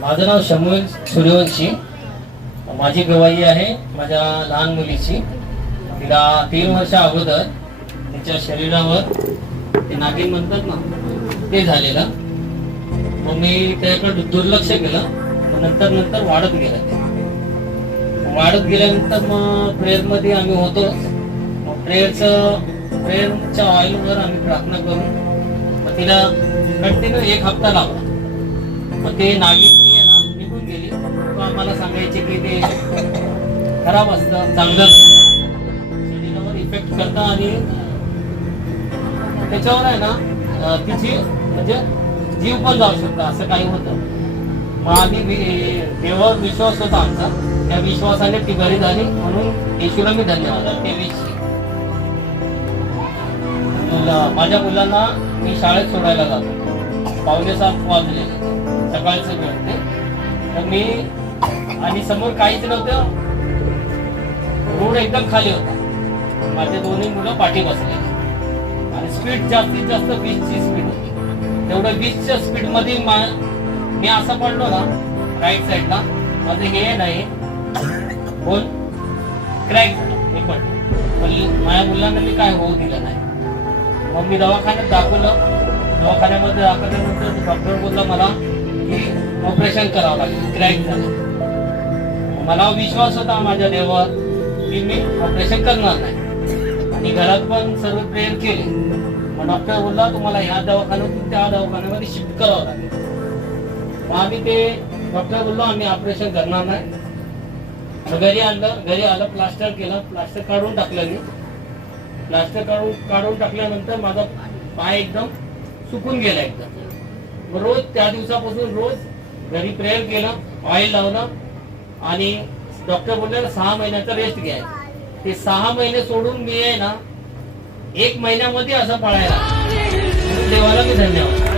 माझं नाव शमुएल सूर्यवंशी. माझी गवाही आहे माझ्या लहान मुलीची. तिला 3 वर्ष अगोदर तिच्या शरीरावर ते नागिन म्हणतात ना ते झालेलं. मग मी त्याकडे दुर्लक्ष केलं. मग नंतर वाढत गेलं ते. वाढत गेल्यानंतर मग प्रेयरमध्ये आम्ही होतो. मग प्रेयरच्या ऑइलवर आम्ही प्रार्थना करून मग तिला कंटिन्यू 1 हप्ता लावला. मग ते नागिन ना निघून गेली. तो आम्हाला सांगायचे की ते खराब असतं, चांगलं शरीरावर इफेक्ट करतं आणि त्याच्यावर आहे ना तिची म्हणजे जीव पण जाऊ शकतो असं काही होतं. मग आम्ही देवावर विश्वास होता आमचा. त्या विश्वासाने ती बरी झाली म्हणून येशूला मी धन्यवाद. ते माझ्या मुलांना मी शाळेत सोडायला जातो. 6:45 वाजलेले सकाळचं वेळ ते. तर मी आणि समोर काहीच नव्हतं. रोड एकदम खाली होता. माझे दोन्ही मुलं पाठी बसलेली आणि स्पीड जास्तीत जास्त 20ची स्पीड होती. तेवढं 20च्या स्पीड मध्ये मी असं पडलो ना राईट साईडला. माझं हे नाही बोल क्रॅक झाला. मी पडलो. माझ्या मुलांना मी काय होऊ दिलं नाही. मग मी दवाखान्यात दाखवलं. दवाखान्यामध्ये दाखवल्यानंतर डॉक्टर बोलला मला की ऑपरेशन करावं लागेल, क्रॅक झालं. मला विश्वास होता माझ्या देवावर की मी ऑपरेशन करणार नाही. आणि घरात पण सर्व प्रेयर केले. मग डॉक्टर बोलला तुम्हाला ह्या दवाखान्यातून त्या दवाखान्यामध्ये शिफ्ट करावं लागेल. मग आम्ही ते डॉक्टर बोललो आम्ही ऑपरेशन करणार नाही. घरी आलं प्लास्टर केलं. प्लास्टर काढून टाकलं मी. प्लास्टर काढून टाकल्यानंतर माझा पाय एकदम सुकून गेला एकदम. रोज त्या दिवसापासून रोज घरी प्रेयर केलं, ऑइल लावलं आणि डॉक्टर बोलले 6 महिन्याचा रेस्ट घ्यायचा. ते 6 महिने सोडून मी आहे ना 1 महिन्यामध्ये असं पळायला. देवाला मी धन्यवाद.